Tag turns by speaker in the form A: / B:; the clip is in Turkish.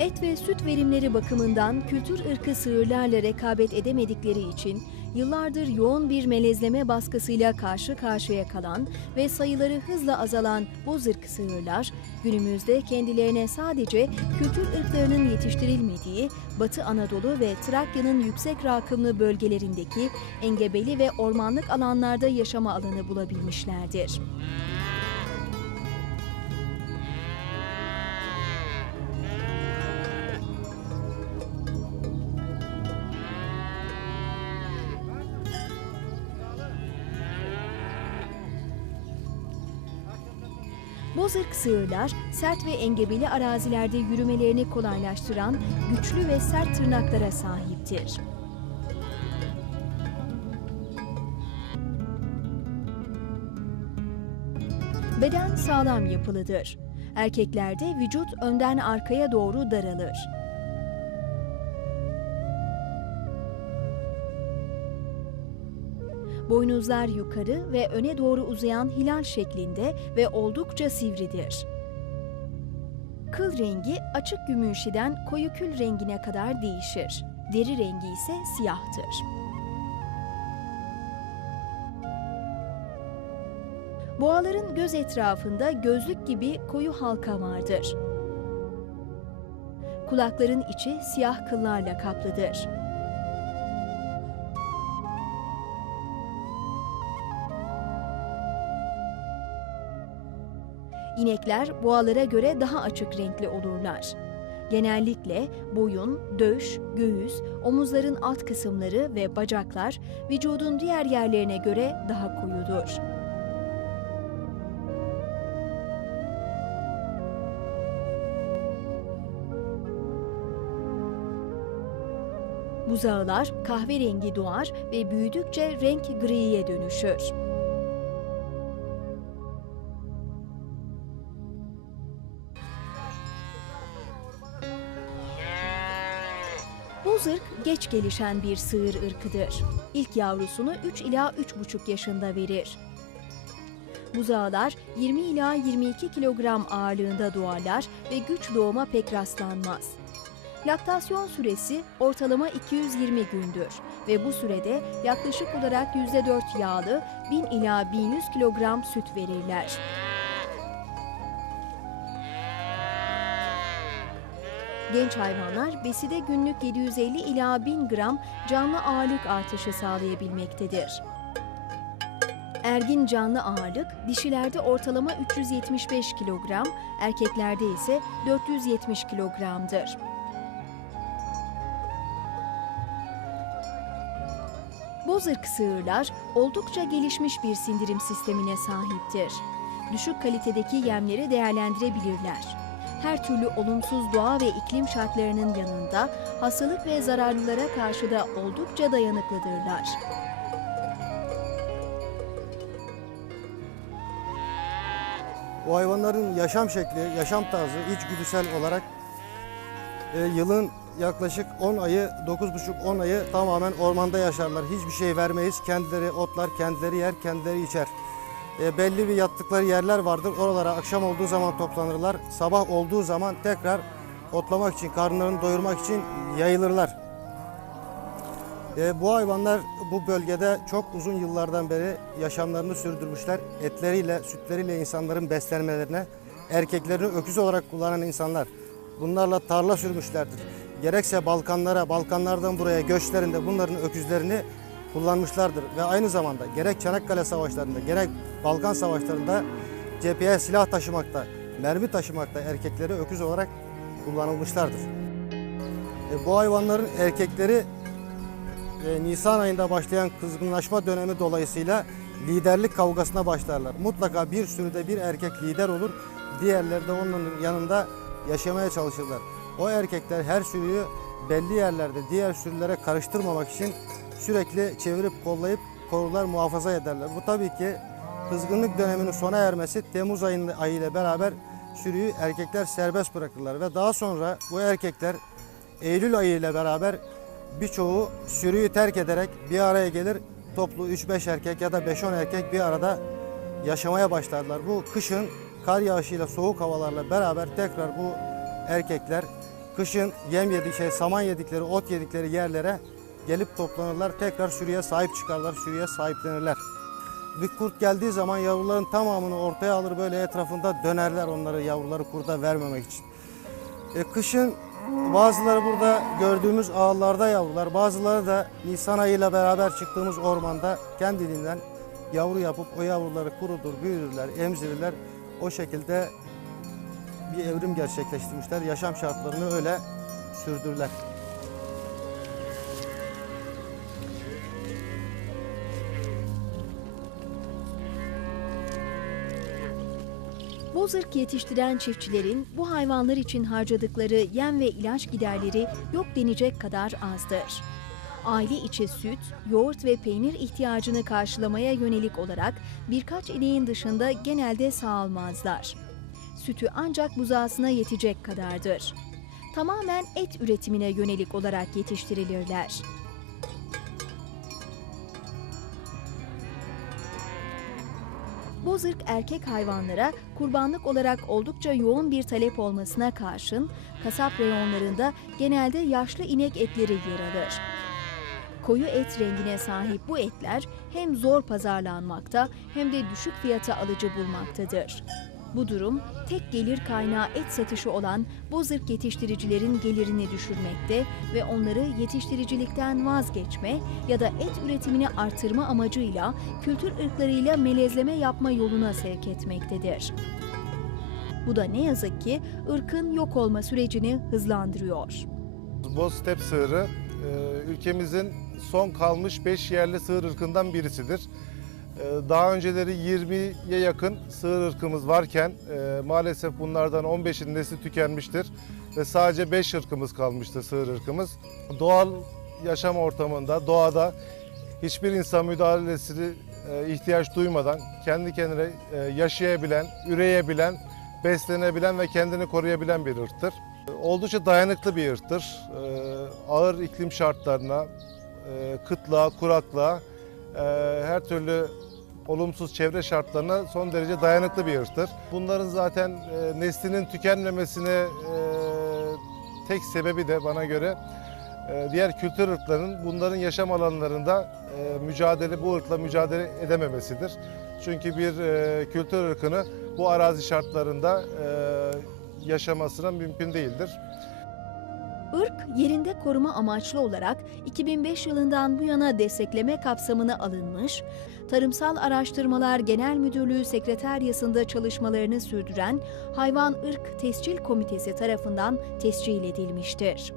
A: Et ve süt verimleri bakımından kültür ırkı sığırlarla rekabet edemedikleri için yıllardır yoğun bir melezleme baskısıyla karşı karşıya kalan ve sayıları hızla azalan bu zırk sığırlar, günümüzde kendilerine sadece kültür ırklarının yetiştirilmediği Batı Anadolu ve Trakya'nın yüksek rakımlı bölgelerindeki engebeli ve ormanlık alanlarda yaşama alanı bulabilmişlerdir. Bozırk sığırlar, sert ve engebeli arazilerde yürümelerini kolaylaştıran güçlü ve sert tırnaklara sahiptir. Beden sağlam yapılıdır. Erkeklerde vücut önden arkaya doğru daralır. Boynuzlar yukarı ve öne doğru uzayan hilal şeklinde ve oldukça sivridir. Kıl rengi açık gümüşiden koyu kül rengine kadar değişir. Deri rengi ise siyahtır. Boğaların göz etrafında gözlük gibi koyu halka vardır. Kulakların içi siyah kıllarla kaplıdır. İnekler boğalara göre daha açık renkli olurlar. Genellikle boyun, döş, göğüs, omuzların alt kısımları ve bacaklar vücudun diğer yerlerine göre daha koyudur. Buzağılar kahverengi doğar ve büyüdükçe renk griye dönüşür. Bu zırk geç gelişen bir sığır ırkıdır. İlk yavrusunu 3 ila 3,5 yaşında verir. Buzağılar 20 ila 22 kilogram ağırlığında doğarlar ve güç doğuma pek rastlanmaz. Laktasyon süresi ortalama 220 gündür ve bu sürede yaklaşık olarak %4 yağlı 1000 ila 1100 kilogram süt verirler. Genç hayvanlar beside günlük 750 ila 1000 gram canlı ağırlık artışı sağlayabilmektedir. Ergin canlı ağırlık dişilerde ortalama 375 kilogram, erkeklerde ise 470 kilogramdır. Bozırk sığırlar oldukça gelişmiş bir sindirim sistemine sahiptir. Düşük kalitedeki yemleri değerlendirebilirler. Her türlü olumsuz doğa ve iklim şartlarının yanında hastalık ve zararlılara karşı da oldukça dayanıklıdırlar.
B: Bu hayvanların yaşam şekli, yaşam tarzı içgüdüsel olarak e, yılın yaklaşık 10 ayı, 9,5-10 ayı tamamen ormanda yaşarlar. Hiçbir şey vermeyiz. Kendileri otlar, kendileri yer, kendileri içer. E, belli bir yattıkları yerler vardır. Oralara akşam olduğu zaman toplanırlar. Sabah olduğu zaman tekrar otlamak için, karınlarını doyurmak için yayılırlar. E, bu hayvanlar bu bölgede çok uzun yıllardan beri yaşamlarını sürdürmüşler. Etleriyle, sütleriyle insanların beslenmelerine, erkeklerini öküz olarak kullanan insanlar. Bunlarla tarla sürmüşlerdir. Gerekse Balkanlara, Balkanlardan buraya göçlerinde bunların öküzlerini kullanmışlardır. Ve aynı zamanda gerek Çanakkale Savaşlarında, gerek Balkan Savaşlarında cepheye silah taşımakta, mermi taşımakta erkekleri öküz olarak kullanılmışlardır. E, bu hayvanların erkekleri e, Nisan ayında başlayan kızgınlaşma dönemi dolayısıyla liderlik kavgasına başlarlar. Mutlaka bir sürüde bir erkek lider olur, diğerleri de onun yanında yaşamaya çalışırlar. O erkekler her sürüyü belli yerlerde diğer sürülere karıştırmamak için sürekli çevirip kollayıp korurlar, muhafaza ederler. Bu tabii ki kızgınlık döneminin sona ermesi Temmuz ayının ayıyla beraber sürüyü erkekler serbest bırakırlar ve daha sonra bu erkekler Eylül ayı ile beraber birçoğu sürüyü terk ederek bir araya gelir. Toplu 3-5 erkek ya da 5-10 erkek bir arada yaşamaya başlarlar. Bu kışın kar yağışıyla soğuk havalarla beraber tekrar bu erkekler kışın yem yedik, şey, saman yedikleri, ot yedikleri yerlere gelip toplanırlar. Tekrar sürüye sahip çıkarlar, sürüye sahiplenirler. Bir kurt geldiği zaman yavruların tamamını ortaya alır böyle etrafında dönerler onları yavruları kurda vermemek için. E, kışın bazıları burada gördüğümüz ağlarda yavrular, bazıları da Nisan ayıyla beraber çıktığımız ormanda kendiliğinden yavru yapıp o yavruları kurudur, büyütürler, emzirirler. O şekilde bir evrim gerçekleştirmişler. Yaşam şartlarını öyle sürdürürler.
A: Bozırk yetiştiren çiftçilerin bu hayvanlar için harcadıkları yem ve ilaç giderleri yok denecek kadar azdır. Aile içi süt, yoğurt ve peynir ihtiyacını karşılamaya yönelik olarak birkaç ineğin dışında genelde sağalmazlar. Sütü ancak buzağısına yetecek kadardır. Tamamen et üretimine yönelik olarak yetiştirilirler. Bozırk erkek hayvanlara kurbanlık olarak oldukça yoğun bir talep olmasına karşın kasap reyonlarında genelde yaşlı inek etleri yer alır. Koyu et rengine sahip bu etler hem zor pazarlanmakta hem de düşük fiyata alıcı bulmaktadır. Bu durum tek gelir kaynağı et satışı olan bozırk yetiştiricilerin gelirini düşürmekte ve onları yetiştiricilikten vazgeçme ya da et üretimini artırma amacıyla kültür ırklarıyla melezleme yapma yoluna sevk etmektedir. Bu da ne yazık ki ırkın yok olma sürecini hızlandırıyor.
C: Boz step sığırı e, ülkemizin son kalmış 5 yerli sığır ırkından birisidir. E, Daha önceleri 20'ye yakın sığır ırkımız varken e, maalesef bunlardan 15'in nesli tükenmiştir ve sadece 5 ırkımız kalmıştır sığır ırkımız. Doğal yaşam ortamında, doğada hiçbir insan müdahalesini e, ihtiyaç duymadan kendi kendine e, yaşayabilen, üreyebilen, beslenebilen ve kendini koruyabilen bir ırktır. Oldukça dayanıklı bir ırktır. Ee, Ağır iklim şartlarına, kıtlığa, kuraklığa, her türlü olumsuz çevre şartlarına son derece dayanıklı bir ırktır. Bunların zaten e, neslinin tükenmemesine e, tek sebebi de bana göre e, diğer kültür ırklarının bunların yaşam alanlarında mücadele, bu ırkla mücadele edememesidir. Çünkü bir kültür ırkını bu arazi şartlarında yaşamasına mümkün değildir.
A: Irk yerinde koruma amaçlı olarak 2005 yılından bu yana destekleme kapsamına alınmış, Tarımsal Araştırmalar Genel Müdürlüğü Sekreteryasında çalışmalarını sürdüren Hayvan Irk Tescil Komitesi tarafından tescil edilmiştir.